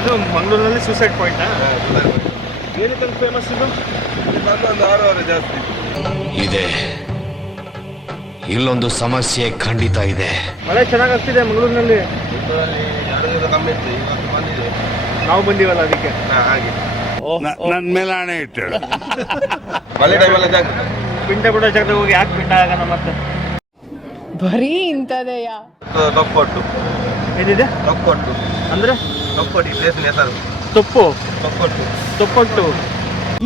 ಏನಿದು ಮಂಗಳೂರಿನಲ್ಲಿ ಸೂಸೈಡ್ ಪಾಯಿಂಟಾ ಏನಕ್ಕೆ ಫೇಮಸ್ ಇದು? ಬಂದೊಂದು ಆರೂವರೆ ಜಾಸ್ತಿ. ಇದೆ. ಇಲ್ಲೊಂದು ಸಮಸ್ಯೆ ಖಂಡಿತ ಇದೆ. ಮಳೆ ಚೆನ್ನಾಗಿ ಆಗ್ತಿದೆ ಮಂಗಳೂರಿನಲ್ಲಿ ಕಮ್ಮಿ ಇತ್ತು ಇವತ್ತು ಬಂದಿದೆ. ನಾವು ಬಂದೀವಲ್ಲ ಅದಕ್ಕೆ. ಹಾ ಹಾಗೆ. ನನ್ನ ಮೇಲೆ ಹಣೆ ಇಟ್ಟು ಮಳೆ ಟೈಮಲ್ಲ ಪಿಂಡ ಬಿಡೋ ಜಾಗದಾಗ ಹೋಗಿ ಯಾಕೆ ಪಿಂಡ ಆಗೋಣ ಮತ್ತೆ? ಬರೀ ಇಂಥದೆಯಾ? ತೊಕ್ಕೊಟ್ಟು ಏನಿದೆ ಅಂದ್ರೆ? ತೊಕ್ಕೊಟ್ಟು ಪ್ಲೇಸಿನ ಹೆಸರು ತೊಪ್ಪು? ತೊಕ್ಕೊಟ್ಟು ತೊಪ್ಪಟ್ಟು.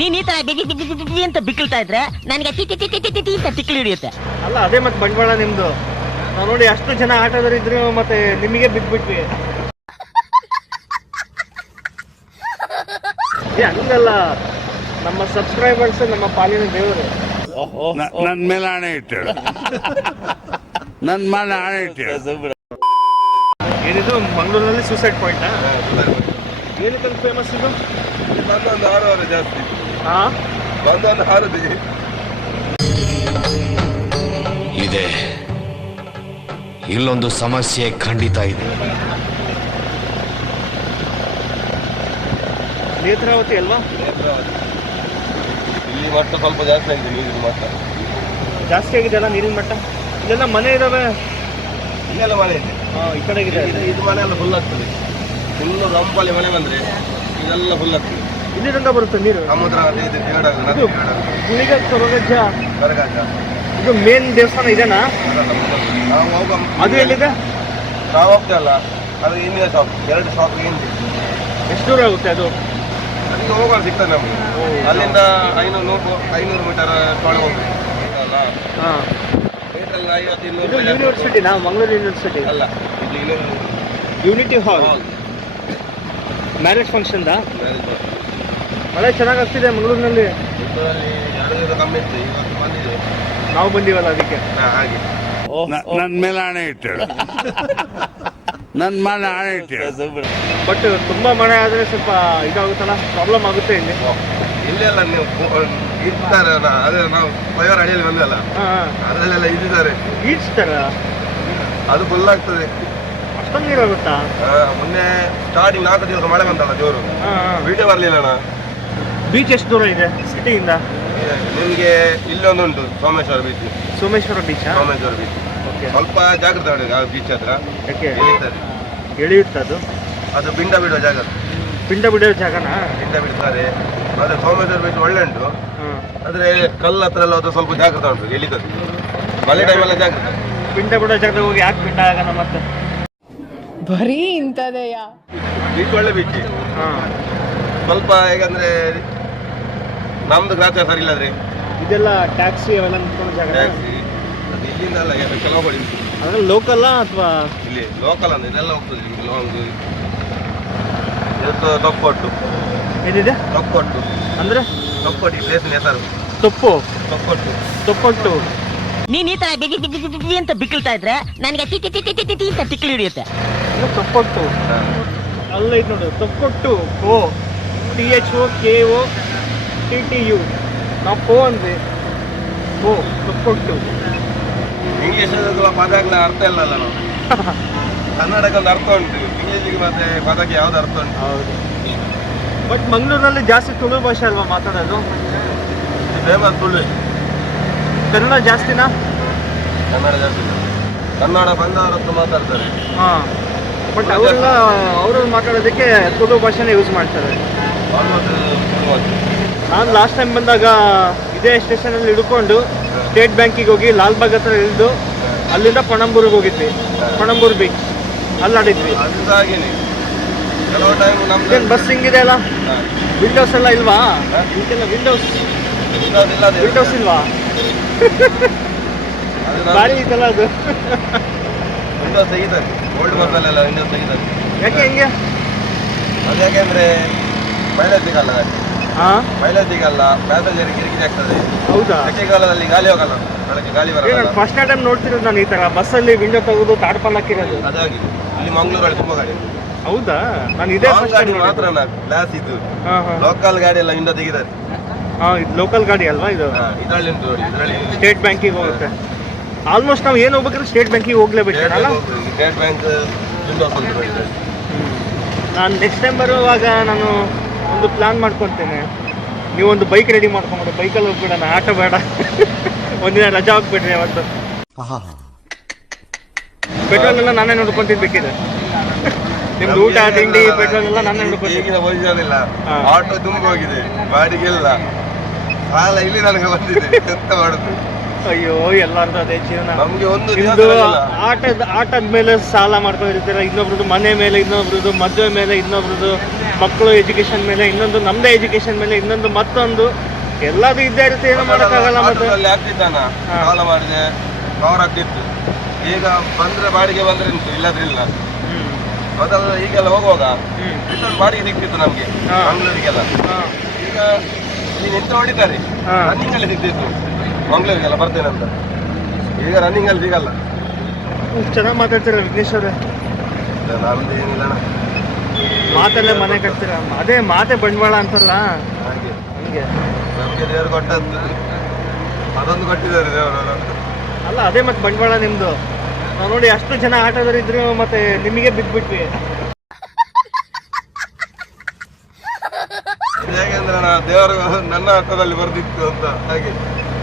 ನೀನ್ ಈ ತರ ಬಿಗಿ ಬಿಗಿ ಬಿಗಿ ಬಿಗಿ ಅಂತ ಬಿಕ್ಕಿಳ್ತಾ ಇದ್ರೆ ನನಗೆ ಟಿ ಟಿ ಟಿ ಟಿ ಟಿ ಟಿ ಅಂತ ತಿಕ್ಲಿ ಹಿಡಿಯುತ್ತೆ. ಅಲ್ಲ ಅದೇ ಮತ್ತೆ ಬಂಡವಾಳ ನಿಮ್ದು. ನಾವು ನೋಡಿ ಅಷ್ಟು ಜನ ಆಟದವರು ಇದ್ರು ಮತ್ತೆ ನಿಮಗೆ ಬಿದ್ಬಿಟ್ವಿ. ಏ ಹಂಗಲ್ಲ. ನಮ್ಮ ಸಬ್ಸ್ಕ್ರೈಬರ್ಸ್ ನಮ್ಮ ಪಾಲಿನ ದೇವರು. ನನ್ನ ಮೇಲೆ ಆಣೆ ಇಟ್ಟಳು ನನ್ನ ಮೇಲೆ ಆಣೆ ಇಟ್ಟಳು ಏನಿದು ಮಂಗಳೂರಿನಲ್ಲಿ ಸೂಸೈಡ್ ಪಾಯಿಂಟಾ ಸುಧಾರ. ಫೇಮಸ್ ಇದು? ಬಂದೊಂದು ವಾರ ಜಾಸ್ತಿ ಹಾ ಬಂದೊಂದು ಆರುದಿ ಇದೆ. ಇಲ್ಲೊಂದು ಸಮಸ್ಯೆ ಖಂಡಿತ ಇದೆ. ನೇತ್ರಾವತಿ ಅಲ್ವಾ? ಇಲ್ಲಿ ಮಟ್ಟ ಸ್ವಲ್ಪ ಜಾಸ್ತಿ ಆಗಿದೆ ನೀರಿನ ಮಟ್ಟ. ಜಾಸ್ತಿ ಆಗಿದೆ ಅಲ್ಲ ನೀರಿನ ಮಟ್ಟ? ಇಲ್ಲೆಲ್ಲ ಮನೆ ಇದಾವೆ? ಇಲ್ಲೆಲ್ಲ ಮಳೆ ಇದೆ. ಈ ಕಡೆಗಿದೆ ಇದು. ಇದು ಮನೆ ಎಲ್ಲ ಫುಲ್ ಆಗ್ತದೆ. ಫುಲ್ಲು ರಂಪಾಲಿ ಮಳೆ ಬಂದರೆ ಇದೆಲ್ಲ ಫುಲ್ ಆಗ್ತದೆ. ಇಲ್ಲಿ ತನಕ ಬರುತ್ತೆ ನೀರು? ಸಮುದ್ರ ಅದೇ ಇದೆ ದೇವಡಾಗ ಗುಳಿಗ ಸೊರಗಜ್ಜ ಕರಗಾಜ ಇದು ಮೇನ್ ದೇವಸ್ಥಾನ ಇದೆನಾ? ನಾವು ಹೋಗೋ ಅದು ಎಲ್ಲಿದೆ? ನಾವು ಹೋಗ್ತೇವಲ್ಲ ಅದು ಇನ್ನೇ ಶಾಪ್ ಎರಡು ಶಾಪ್ ಹಿಂದೆ ಎಷ್ಟು ದೂರ ಆಗುತ್ತೆ ಅದು? ಅದಕ್ಕೆ ಹೋಗೋಣ ಸಿಗ್ತದೆ ನಮಗೆ. ಅಲ್ಲಿಂದ ಐನೂರು ನೂರು ಐನೂರು ಮೀಟರ್ ತೊಳೆ ಹೋಗ್ಬೇಕು ಅಲ್ಲ ಹಾ. ಐವತ್ತು ಇನ್ನೂರು ಇದು ರೂಪಾಯಿ ಜಾಸ್ತಿ ಯೂನಿವರ್ಸಿಟಿನಾ ಮಂಗಳೂರು ಯೂನಿವರ್ಸಿಟಿ ಅಲ್ಲ ಇದು ಇನ್ನೂರು ಯೂನಿಟಿ ಹಾಲ್ ಹಾಲ್. ಮ್ಯಾರೇಜ್ ಫಂಕ್ಷನ್ದಾ. ಮಳೆ ಚೆನ್ನಾಗಿ ಆಗ್ತಿದೆ ಮಂಗಳೂರಿನಲ್ಲಿ. ಇಬ್ಬರಲ್ಲಿ ಎರಡು ದಿವಸ ಕಮ್ಮಿ ಇತ್ತು ಇವತ್ತು ಬಂದಿದೆ. ನಾವು ಬಂದೀವಲ್ಲ ಅದಕ್ಕೆ. ಹಾ ಹಾಗೆ. ನನ್ನ ಮೇಲೆ ಹಣೆ ಇಟ್ಟು ನನ್ನ ಮೇಲೆ ಹಣೆ ಇಟ್ಟಳು ಬಟ್ ತುಂಬಾ ಮಳೆ ಆದ್ರೆ ಸ್ವಲ್ಪ ಇದಾಗುತ್ತಲ್ಲ? ಪ್ರಾಬ್ಲಮ್ ಆಗುತ್ತೆ ಇಲ್ಲಿ. ಇಲ್ಲೆಲ್ಲ ನೀವು ಇರ್ತಾರೆ ಅದೇ ನಾವು ಪೈವರ್ ಅಡಿಯಲ್ಲಿ ಬಂದಲ್ಲ ಅದರಲ್ಲೆಲ್ಲ ಇದ್ದಿದ್ದಾರೆ ಈಜ್ತಾರ ಅದು ಫುಲ್ ಆಗ್ತದೆ. ಅಷ್ಟೊಂದು ನೀರಾಗುತ್ತಾ ಆ, ಮೊನ್ನೆ ಸ್ಟಾರ್ಟಿಂಗ್ ನಾಲ್ಕು ದಿವಸ ಮಳೆ ಬಂತಲ್ಲ ಜೋರು. ಬರಲಿಲ್ಲ ಅಣ್ಣ ಬೀಚ್ ಎಷ್ಟು ದೂರ ಇದೆ ಸಿಟಿಯಿಂದ ನಿಮಗೆ ಇಲ್ಲೊಂದುಂಟು Someshwara beach Someshwara beach Someshwara beach okay ಸ್ವಲ್ಪ ಜಾಗ್ರತೆ ಬೀಚ್ ಹತ್ರ. ಯಾಕೆ? ಇಳಿತದೆ ಎಳೆಯುತ್ತೆ ಅದು ಪಿಂಡ ಬಿಡುವ ಜಾಗ. ಅದು. ಪಿಂಡ ಬಿಡೋ ಜಾಗನಾ? ಪಿಂಡ ಬಿಡ್ತಾರೆ. ಅದು ಸೋಮೇಶ್ವರ ಬೀಚ್ ಒಳ್ಳೆ ಉಂಟು. ಹ್ಮ್ ಆದ್ರೆ ಕಲ್ಲು ಹತ್ರ ಎಲ್ಲ ಹೋದ್ರೆ ಸ್ವಲ್ಪ ಜಾಗ್ರತೆ ಉಂಟು ಎಳಿತದೆ ಮಳೆ ಟೈಮೆಲ್ಲ ಜಾಗ್ರತೆ ಪಿಂಡ ಬಿಡೋ ಜಾಗದಾಗ ಹೋಗಿ ಯಾಕೆ ಪಿಂಡ ಆಗೋಣ ಮತ್ತೆ? ಬರೀ ಇಂಥದೆಯಾ? ಬೀಚ್ ಒಳ್ಳೆ ಬೀಚ್ ಹಾಂ. ಸ್ವಲ್ಪ ಹೇಗಂದ್ರೆ ನಮ್ದು ಗ್ರಾಹಕ ಸರಿ ಇಲ್ಲದ್ರೆ? ಇದೆಲ್ಲ ಟ್ಯಾಕ್ಸಿ ಅವೆಲ್ಲ ನಿಂತ್ಕೊಂಡು ಜಾಗ ಟ್ಯಾಕ್ಸಿ ಅದು ಇಲ್ಲಿಂದ ಅಲ್ಲ ಎಲ್ಲ ಕೆಲವು ಬಡಿ ಅಂದ್ರೆ ಲೋಕಲ್ಲ ಅಥವಾ? ಇಲ್ಲಿ ಲೋಕಲ್ ಅಂದ್ರೆ ಇದೆಲ್ಲ ಹೋಗ್ತದೆ ಇಲ್ಲಿ ಲಾಂಗ್ ತೊಕ್ಕೊಟ್ಟು. ಏನಿದೆ ತೊಕ್ಕೊಟ್ಟು. ಅಂದ್ರೆ? ತೊಕ್ಕೊಟ್ಟು ಈ ಪ್ಲೇಸಿನ ಹೆಸರು. ತೊಪ್ಪು. ತೊಕ್ಕೊಟ್ಟು. ತೊಕ್ಕೊಟ್ಟು. ನೀನ್ ಈ ತರ ಬಿಗಿ ಬಿಗಿ ಬಿಗಿ ಬಿಗಿ ಅಂತ ಬಿಕ್ಕಳ್ತಾ ಇದ್ರೆ ನನಗೆ ಟಿ ಟಿ ಟಿ ಟಿ ಟಿ ಟಿ ಅಂತ ಟಿಕ್ಲಿ ಹಿಡಿಯುತ್ತೆ. ತೊಕ್ಕೊಟ್ಟು. ಅಲ್ಲ ಇದು ನೋಡು Thokkottu O T H O K O T T U. ನಾವು ಕೋ ಅಂದ್ವಿ. ಓ ತೊಕ್ಕೊಟ್ಟು. ಇಂಗ್ಲೀಷ್ ಪದಗಳ ಅರ್ಥ ಇಲ್ಲ ಅಲ್ಲ ನಾವು. ಕನ್ನಡಕ್ಕೆ ಒಂದು ಅರ್ಥ ಉಂಟು. ಇಂಗ್ಲೀಷಿಗೆ ಮತ್ತೆ ಪದಕ್ಕೆ ಯಾವ್ದು ಅರ್ಥ ಉಂಟು? ಹೌದು. ಬಟ್ ಮಂಗಳೂರಿನಲ್ಲಿ ಜಾಸ್ತಿ ತುಳು ಭಾಷೆ ಅಲ್ವಾ ಮಾತಾಡೋದು? ಫೇಮಸ್ ತುಳು. ಕನ್ನಡ ಜಾಸ್ತಿನಾ? ಕನ್ನಡ ಜಾಸ್ತಿ. ಕನ್ನಡ ಬಂದವರ ಹತ್ರ ಮಾತಾಡ್ತಾರೆ. ಹಾಂ. ಬಟ್ ಅವರೆಲ್ಲ ಅವರು ಮಾತಾಡೋದಕ್ಕೆ ತುಳು ಭಾಷೆನೇ ಯೂಸ್ ಮಾಡ್ತಾರೆ. ನಾನು ಲಾಸ್ಟ್ ಟೈಮ್ ಬಂದಾಗ ಇದೇ ಸ್ಟೇಷನಲ್ಲಿ ಹಿಡ್ಕೊಂಡು ಸ್ಟೇಟ್ ಬ್ಯಾಂಕಿಗೆ ಹೋಗಿ ಲಾಲ್ಬಾಗ್ ಹತ್ರ ಇಳಿದು ಅಲ್ಲಿಂದ ಪಣಂಬೂರಿಗೆ ಹೋಗಿದ್ವಿ. ಪಣಂಬೂರ್ ಬೀಚ್ ಅಲ್ಲಾಡಿದ್ವಿ. ಅದು ಹಾಗೇನೆ ಕೆಲವು ಟೈಮ್ ನಮ್ದು ಇದೇನು ಬಸ್ ಹಿಂಗಿದೆ ಅಲ್ಲ? ವಿಂಡೋಸ್ ಎಲ್ಲ ಇಲ್ವಾ? ಇದಕ್ಕೆಲ್ಲ ವಿಂಡೋಸ್ ವಿಂಡೋಸ್ ಇಲ್ವಾ? ಭಾರಿ ಇದೆಲ್ಲ ಅದು. ವಿಂಡೋಸ್ ತೆಗಿತಾರೆ. ಓಲ್ಡ್ ಬಸ್ಸಲ್ಲೆಲ್ಲ ವಿಂಡೋಸ್ ತೆಗಿತಾರೆ. ಯಾಕೆ ಹಿಂಗೆ? ಅದು ಯಾಕೆಂದ್ರೆ ಮೈಲೇಜ್ ಸಿಗಲ್ಲ ಗಾಡಿ ಹಾಂ? ಮೈಲೇಜ್ ಸಿಗಲ್ಲ ಪ್ಯಾಸೆಂಜರ್ ಕಿರಿಕಿರಿ ಆಗ್ತದೆ. ಹೌದಾ? ಚಳಿಗಾಲದಲ್ಲಿ ಗಾಳಿ ಹೋಗಲ್ಲ. ಬೆಳಗ್ಗೆ ಗಾಳಿ ಬರಲ್ಲ. ಫಸ್ಟ್ ಟೈಮ್ ನೋಡ್ತಿರೋದು ನಾನು ಈ ಥರ ಬಸ್ಸಲ್ಲಿ ವಿಂಡೋ ತೆಗೆದು ತಾಡ್ಪಲ್ ಹಾಕಿರೋದು ಅದಾಗಿದೆ. ಇಲ್ಲಿ ಮಂಗಳೂರಲ್ಲಿ ತುಂಬಾ ಗಾಡಿ ಉಂಟು. ಹೌದಾ? ನಾನು ಇದೇ Long ಗಾಡಿ ಮಾತ್ರ ಗ್ಲಾಸ್ ಇದು. ಹಾಂ ಹಾಂ. ಲೋಕಲ್ ಗಾಡಿ ಎಲ್ಲ ಹಿಂದೆ ಇದು ಲೋಕಲ್ ಗಾಡಿ ಅಲ್ವಾ ಇದು? ಇದ್ರಲ್ಲಿ ಉಂಟು ನೋಡಿ ಇದರಲ್ಲಿ ಸ್ಟೇಟ್ ಬ್ಯಾಂಕಿಗೆ ಹೋಗುತ್ತೆ. ಆಲ್ಮೋಸ್ಟ್ ನಾವು ಏನು ಹೋಗ್ಬೇಕಾದ್ರೆ ಸ್ಟೇಟ್ ಬ್ಯಾಂಕಿಗೆ ಹೋಗ್ಲೇಬೇಕು ಅಲ್ಲ ಸ್ಟೇಟ್ ಬ್ಯಾಂಕ್ ವಿಂಡೋಸ್ ಉಂಟು ನೋಡಿ ಇದ್ರಲ್ಲಿ. ನಾನು ನೆಕ್ಸ್ಟ್ ಟೈಮ್ ಬರುವಾಗ ನಾನು ಒಂದು ಪ್ಲಾನ್ ಮಾಡ್ಕೊತೇನೆ. ನೀವೊಂದು ಬೈಕ್ ರೆಡಿ ಮಾಡ್ಕೊಂಬಿಡಿ ಬೈಕಲ್ಲಿ ಹೋಗ್ಬಿಡೋಣ ಆಟೋ ಬೇಡ. ಒಂದಿನ ರಜಾ ಹೋಗ್ಬಿಡ್ರಿ ಅವತ್ತು ಪೆಟ್ರೋಲ್ ಎಲ್ಲ ನಾನೇ ನೋಡ್ಕೊಂತಿದ್ ಬೇಕಿದೆ ನಿಮ್ದು ಊಟ ತಿಂಡಿ ಪೆಟ್ರೋಲ್ ಎಲ್ಲ ನಾನೇ ನೋಡ್ಕೊಂತೀನಿ ಈಗಿನ ಆಟೋ ತುಂಬ ಹೋಗಿದೆ ಬಾಡಿಗೆ ಇಲ್ಲ ಸಾಲ ಇಲ್ಲಿ ನನಗೆ ಬಂದಿದೆ ಎಂತ ಮಾಡುದು? ಅಯ್ಯೋ ಎಲ್ಲಾರ್ದು ಅದೇ ಜೀವನ. ನಮ್ಗೆ ಒಂದು ನಿಮ್ದು ಆಟದ ಆಟದ ಮೇಲೆ ಸಾಲ ಮಾಡ್ಕೊಂಡಿರ್ತೀರ ಇನ್ನೊಬ್ರದ್ದು ಮನೆ ಮೇಲೆ ಇನ್ನೊಬ್ರದ್ದು ಮದುವೆ ಮೇಲೆ ಇನ್ನೊಬ್ರದ್ದು ಮಕ್ಕಳು ಎಜುಕೇಶನ್ ಮೇಲೆ ಇನ್ನೊಂದು ನಮ್ದೇ ಎಜುಕೇಶನ್ ಮೇಲೆ ಇನ್ನೊಂದು ಮತ್ತೊಂದು. ಎಲ್ಲದು ಇದ್ದೇ ಇರುತ್ತೆ ಏನೋ ಮಾಡೋಕ್ಕಾಗಲ್ಲ ಮತ್ತೆ. ಆಗ್ತಿದ್ದಾನ. ಸಾಲ ಮಾಡಿದೆ ಕವರ್ ಆಗ್ತಿತ್ತು ಈಗ ಬಂದ್ರೆ ಬಾಡಿಗೆ ಬಂದ್ರೆ ಉಂಟು ಇಲ್ಲಾದ್ರೆ ಇಲ್ಲ. ಹ್ಮ್. ಮೊದಲು ಈಗೆಲ್ಲ ಹೋಗುವಾಗ. ರಿಟರ್ನ್ ಬಾಡಿಗೆ ಸಿಗ್ತಿತ್ತು ನಮ್ಗೆ ಮಂಗ್ಳೂರಿಗೆಲ್ಲ. ಈಗ ನೀನು ಎಂತ ಹೊಡಿತಾರೆ. ರನ್ನಿಂಗ್ ಅಲ್ಲಿ ಸಿಗ್ತಿತ್ತು ಮಂಗಳೂರಿಗೆಲ್ಲ ಬರ್ತೇನೆ ಅಂತ. ಈಗ ರನ್ನಿಂಗ್ ಅಲ್ಲಿ ಸಿಗಲ್ಲ. ಚೆನ್ನಾಗಿ ಮಾತಾಡ್ತೀರ ವಿಘ್ನೇಶ್ ಅವರೇ? ನಮ್ದು ಏನಿಲ್ಲ. ಮಾತಲ್ಲೇ ಮನೆ ಕಟ್ತೀರ? ಅದೇ ಮಾತೆ ಬಂಡವಾಳ ಅಂತಲ್ಲ. ಹಾಗೆ. ಹಂಗೆ. ನಮಗೆ ದೇವರು ಕೊಟ್ಟದ್ದು ಅದೊಂದು ಕೊಟ್ಟಿದ್ದಾರೆ ದೇವರು ಅಲ್ಲ ಅದೇ ಮತ್ತೆ ಬಂಡವಾಳ ನಿಮ್ದು. ನಾವು ನೋಡಿ ಅಷ್ಟು ಜನ ಆಟೋದವ್ರು ಇದ್ರು ಮತ್ತೆ ನಿಮಗೆ ಬಿದ್ಬಿಟ್ವಿ. ಹೇಗೆಂದ್ರೆ ನಾ ದೇವರು ನನ್ನ ಆಟೋದಲ್ಲಿ ಬರ್ದಿತ್ತು ಅಂತ ಹಾಗೆ.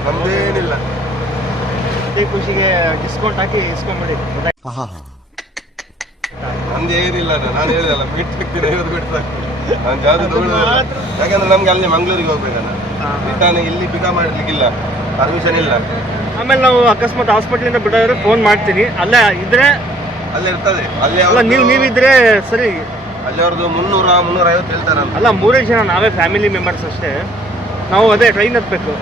ನಮ್ದೇನಿಲ್ಲ. ಅದೇ ಖುಷಿಗೆ ಡಿಸ್ಕೌಂಟ್ ಹಾಕಿ ಇಸ್ಕೊಂಬಿಡಿ ನಂದು ಏನಿಲ್ಲ. ನಾನು ಹೇಳಿದಲ್ಲ ಬಿಟ್ಟು ಸಿಗ್ತೀನಿ ಐವತ್ತು ಬಿಟ್ಟು ಸಾಕು ನಾನು ಜಾಸ್ತಿ ಯಾಕಂದ್ರೆ ನಮ್ಗೆ ಅಲ್ಲಿ ಮಂಗ್ಳೂರಿಗೆ ಹೋಗ್ಬೇಕಲ್ಲ. ರಿಟರ್ನ್ ಇಲ್ಲಿ ಪಿಕ ಮಾಡ್ಲಿಕ್ಕಿಲ್ಲ. ಪರ್ಮಿಷನ್ ಇಲ್ಲ. ಆಮೇಲೆ ನಾವು ಅಕಸ್ಮಾತ್ ಹಾಸ್ಪಿಟ್ಲಿಂದ ಬಿಡೋದ್ರೆ ಫೋನ್ ಮಾಡ್ತೀನಿ. ಅಲ್ಲೇ ಇದ್ರೆ ಅಲ್ಲಿ ಇರ್ತದೆ. ಅಲ್ಲಿ ಅಲ್ಲ ನೀವು ನೀವಿದ್ರೆ ಸರಿ. ಅಲ್ಲಿ ಅವ್ರದ್ದು ಮುನ್ನೂರ ಮುನ್ನೂರ ಐವತ್ತು ಹೇಳ್ತಾರೆ ಅಲ್ಲ ಮೂರೇ ಜನ ನಾವೇ ಫ್ಯಾಮಿಲಿ ಮೆಂಬರ್ಸ್ ಅಷ್ಟೇ. ನಾವು ಅದೇ ಟ್ರೈನ್ ಹತ್ಬೇಕು.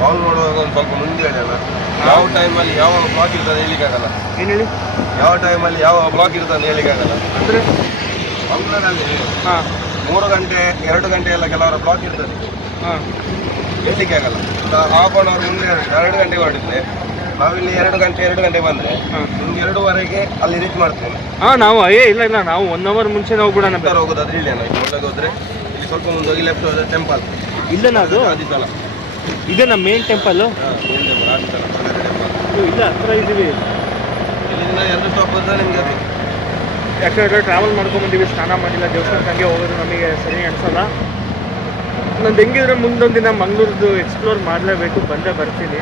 ಕಾಲ್ ಮಾಡುವಾಗ ಒಂದು ಸ್ವಲ್ಪ ಮುಂದೆ ಹೇಳಿ ಅಲ್ಲ ಯಾವ ಟೈಮಲ್ಲಿ ಯಾವ ಬ್ಲಾಕ್ ಇರ್ತದೆ ಹೇಳಿಕ್ಕಾಗಲ್ಲ ಏನು ಹೇಳಿ? ಯಾವ ಟೈಮಲ್ಲಿ ಯಾವ ಬ್ಲಾಕ್ ಇರ್ತದೆ ಹೇಳಿಕ್ಕಾಗಲ್ಲ ಅಂದರೆ? ಮಂಗಳೂರಲ್ಲಿ ಹಾಂ. ಮೂರು ಗಂಟೆ ಎರಡು ಗಂಟೆ ಎಲ್ಲ ಕೆಲವರ ಬ್ಲಾಕ್ ಇರ್ತದೆ. ಹಾಂ. ಹೇಳಲಿಕ್ಕೆ ಆಗಲ್ಲ ಹಾಫ್ ಅನ್ ಅವರ್ ಮುಂದೆ ಎರಡು ಗಂಟೆ ಹೊರಡಿದ್ರೆ ನಾವಿಲ್ಲಿ ಎರಡು ಗಂಟೆ ಎರಡು ಗಂಟೆ ಬಂದರೆ ನಿಮ್ಗೆ ಎರಡೂವರೆಗೆ ಅಲ್ಲಿ ರೀಚ್ ಮಾಡ್ತೇವೆ ಹಾಂ ನಾವು ಏ ಇಲ್ಲ ಇಲ್ಲ ನಾವು ಒನ್ ಅವರ್ ಮುಂಚೆ ನಾವು ಕೂಡ ಉತ್ತರ ಹೋಗೋದಾದ್ರೆ ಇಲ್ಲಿ ಅಲ್ಲ ಒಳಗೆ ಹೋದ್ರೆ ಇಲ್ಲಿ ಸ್ವಲ್ಪ ಮುಂದೆ ಹೋಗಿ ಲೆಫ್ಟ್ ಹೋದ್ರೆ ಟೆಂಪಲ್ ಇಲ್ಲ ಅದು ಅದಿದ್ದಲ್ಲ ಇದೇ ನಮ್ಮ ಮೇನ್ ಟೆಂಪಲ್ಲು ಮೇನ್ ಟೆಂಪಲ್ ಇಲ್ಲ ಹತ್ರ ಇದ್ದೀವಿ. ಇಲ್ಲಿಂದ ಎರಡು ಸ್ಟಾಪ್ ಹೋದ್ರೆ ನಿಮಗೆ ಅದು. ಯಾಕಂದ್ರೆ ಟ್ರಾವೆಲ್ ಮಾಡ್ಕೊಂಡ್ಬಂದಿವಿ ಸ್ನಾನ ಮಾಡಿಲ್ಲ ದೇವಸ್ಥಾನಕ್ಕೆ ಹಂಗೆ ಹೋಗೋದು ನಮಗೆ ಸರಿ ಅನ್ಸಲ್ಲ. ನಂದು ಹೆಂಗಿದ್ರೆ ಮುಂದೊಂದು ದಿನ ಮಂಗ್ಳೂರ್ದು ಎಕ್ಸ್ಪ್ಲೋರ್ ಮಾಡಲೇಬೇಕು ಬಂದೇ ಬರ್ತೀನಿ.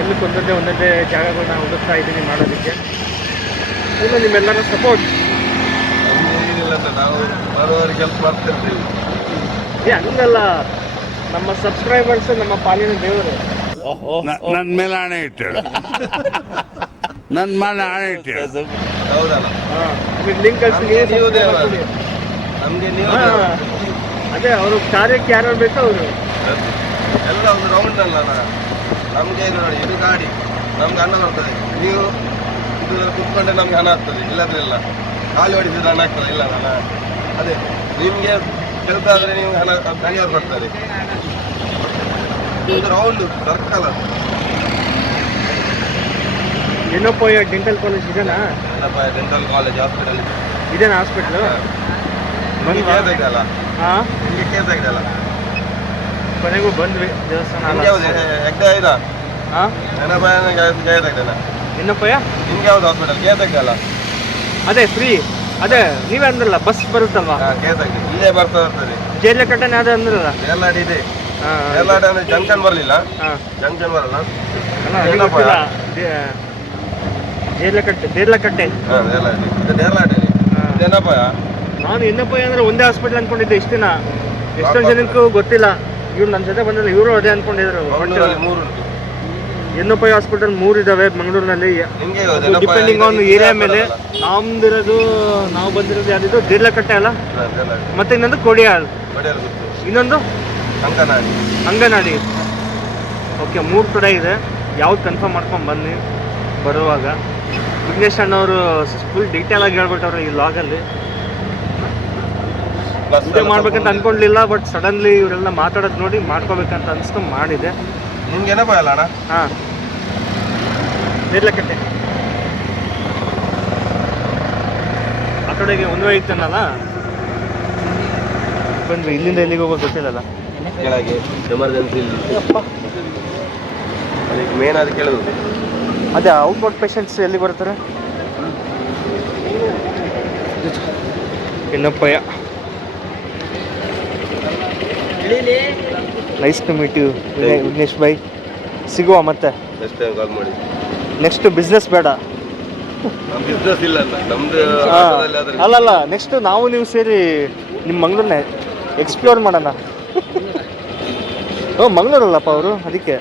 ಎಲ್ಲಕ್ಕೆ ಒಂದೊಂದೇ ಒಂದೊಂದೇ ಜಾಗಗಳನ್ನ ಹುಡುಕ್ತಾ ಇದ್ದೀನಿ ಮಾಡೋದಕ್ಕೆ. ಇನ್ನು ನಿಮ್ಮೆಲ್ಲರ ಸಪೋರ್ಟ್ ಏ ಹಂಗಲ್ಲ. ನಮ್ಮ ಸಬ್ಸ್ಕ್ರೈಬರ್ಸ್ ನಮ್ಮ ಪಾಲಿನ ದೇವರು. ನನ್ನ ನನ್ ಮೇಲೆ ಹಣೆ ಇಟ್ಟು ನನ್ನ ಮೇಲೆ ಹಣೆ ಇಟ್ಟು ಹೌದಲ್ಲ. ಹಾಂ ನಿಮಗೆ ಲಿಂಕ್ ಕಳಿಸಿ ನಮಗೆ ನೀವು ಅದೇ ಅವರು ಕಾರ್ಯಕ್ಕೆ ಯಾರು ಬೇಕು ಅವರು. ಎಲ್ಲ ಒಂದು ರೌಂಡ್ ಅಲ್ಲ ನಮ್ಗೆ ಇದು ನೋಡಿ ಇದು ಗಾಡಿ ನಮ್ಗೆ ಹಣ ಬರ್ತದೆ. ನೀವು ಇದು ಕುತ್ಕೊಂಡ್ರೆ ನಮ್ಗೆ ಹಣ ಆಗ್ತದೆ ಇಲ್ಲದ್ರೆ ಇಲ್ಲ ಖಾಲಿ ಹೊಡಿಸಿದ್ರೆ ಹಣ ಆಗ್ತದೆ ಇಲ್ಲ ನಾನು ಅದೇ ನಿಮ್ಗೆ ಕೆಲಸ ಆದ್ರೆ ನೀವು ಹಣ ದಣಿಯವ್ರು ಬರ್ತಾರೆ. ಒಂದು ರೌಂಡ್ ಸರ್ಕಲ್ ಅದು. ಏನಪ್ಪಯ್ಯ ಡೆಂಟಲ್ ಕಾಲೇಜ್ ಇದೆನಾ? ಡೆಂಟಲ್ ಕಾಲೇಜ್ ಹಾಸ್ಪಿಟಲ್ ಇದೇನಾ ಹಾಸ್ಪಿಟ್ಲು ಬಂದು ಅಲ್ಲ ಹಾಂ? ಕೇಸ್ ಆಗಿದೆ ಅಲ್ಲ. ಕೊನೆಗೂ ಬಂದ್ವಿ ದೇವಸ್ಥಾನ ಯಾವ್ದು ಆಯ್ತಾ ಹಾಂ? ಕೇಸ್ ಏನಪ್ಪಯ್ಯ ನಿಮ್ಗೆ ಯಾವ್ದು ಹಾಸ್ಪಿಟಲ್ ಕೇಸ್ ಆಗಿದೆ ಅಲ್ಲ. ಅದೇ ಫ್ರೀ ಅದೇ ನೀವೇ ಅಂದ್ರಲ್ಲ ಬಸ್ ಬರುತ್ತಲ್ವಾ? ಹಾ ಕೇಸ್ ಆಗಿದೆ. ಇಲ್ಲೇ ಬರ್ತಾ ಇರ್ತದೆ. ಜೈಲ ಕಟ್ಟನೆ ಅದೇ ಅಂದ್ರಲ್ಲ? ಇದೆ. ಅಂದ್ರೆ ಜಂಕ್ಷನ್ ಬರಲಿಲ್ಲ. ಜಂಕ್ಷನ್ ಬರಲ್ಲ. ಅಲ್ಲ ನನಗೆ ಗೊತ್ತಿಲ್ಲ ಜೈಲ ಕಟ್ಟೆ ದೇರ್ಲ ಕಟ್ಟೆ. ಹಾ ಹಾ. ಇದೇನಪ್ಪ ನಾನು ಏನಪ್ಪ ಅಂದ್ರೆ ಒಂದೇ ಹಾಸ್ಪಿಟ್ಲ್ ಅನ್ಕೊಂಡಿದ್ದೆ ಇಷ್ಟ ದಿನ. ಎಷ್ಟೊಂದು ಜನಕ್ಕೂ ಗೊತ್ತಿಲ್ಲ. ಇವ್ರು ನನ್ನ ಜೊತೆ ಬಂದಿಲ್ಲ ಇವರು ಅದೇ ಅನ್ಕೊಂಡಿದ್ರು. ಮೂರು ಉಂಟು. ಎನ್ನಪ್ಪಯ್ಯ ಹಾಸ್ಪಿಟಲ್ ಮೂರು ಇದಾವೆ ಮಂಗಳೂರಿನಲ್ಲಿ. ಡಿಪೆಂಡಿಂಗ್ ಆನ್ ಏರಿಯಾ ಮೇಲೆ. ನಮ್ದಿರೋದು ನಾವು ಬಂದಿರೋದು ಯಾವ್ದಿದ್ದು ದೇರ್ಲಕಟ್ಟೆ ಅಲ್ಲ? ಮತ್ತೆ ಇನ್ನೊಂದು ಕೊಡಿಯಾಳ್ ಇನ್ನೊಂದು? ಅಂಗನಾಡಿ ಅಂಗನವಾಡಿ. ಓಕೆ ಮೂರು ಕಡೆ ಇದೆ. ಯಾವ್ದು ಕನ್ಫರ್ಮ್ ಮಾಡ್ಕೊಂಡು ಬನ್ನಿ ಬರುವಾಗ. ವಿಘ್ನೇಶ್ ಅಣ್ಣವರು ಫುಲ್ ಡೀಟೇಲ್ ಆಗಿ ಹೇಳ್ಬಿಟ್ಟವ್ರೆ ಈ ಲಾಗಲ್ಲಿ ಇದೇ ಮಾಡ್ಬೇಕಂತ ಅನ್ಕೊಂಡ್ಲಿಲ್ಲ ಬಟ್ ಸಡನ್ಲಿ ಇವರೆಲ್ಲ ಮಾತಾಡೋದು ನೋಡಿ ಮಾಡ್ಕೋಬೇಕಂತ ಅನ್ಸ್ಕೊಂಡು ಮಾಡಿದೆ. ನಿಮ್ಗೆ ಏನಪ್ಪ ಅಲ್ಲ ಅಣ್ಣ? ಹಾಂ. ದೇರ್ಲಕಟ್ಟೆ ಆ ಕಡೆಗೆ ಒಂದು ಇತ್ತನಲ್ಲ? ಬಂದ್ವಿ. ಇಲ್ಲಿಂದ ಎಲ್ಲಿಗೆ ಹೋಗೋದು ಗೊತ್ತಿಲ್ಲಲ್ಲ. ಕೆಳಗೆ ಎಮರ್ಜೆನ್ಸಿ ಅಪ್ಪ ಅದಕ್ಕೆ ಮೇನ್ ಅದು ಕೇಳೋದು. ಅದೇ ಔಟ್ಬೋರ್ಡ್ ಪೇಷಂಟ್ಸ್ ಎಲ್ಲಿ ಬರ್ತಾರೆ ಇನ್ನಪ್ಪಯ್ಯ nice to meet you Vignesh bye ಸಿಗುವ ಮತ್ತೆ? ನೆಕ್ಸ್ಟ್ ಟೈಮ್ ಕಾಲ್ ಮಾಡಿ. ನೆಕ್ಸ್ಟ್ ಬಿಸ್ನೆಸ್ ಬೇಡ. ಬಿಸ್ನೆಸ್ ಇಲ್ಲ ಅಲ್ಲ ನಮ್ದು ಅಲ್ಲಲ್ಲ ನೆಕ್ಸ್ಟ್ ನಾವು ನೀವು ಸೇರಿ ನಿಮ್ಮ ಮಂಗಳೂರನ್ನ ಎಕ್ಸ್ಪ್ಲೋರ್ ಮಾಡೋಣ. ಓ ಮಂಗ್ಳೂರಲ್ಲಪ್ಪ ಅವರು ಅದಕ್ಕೆ?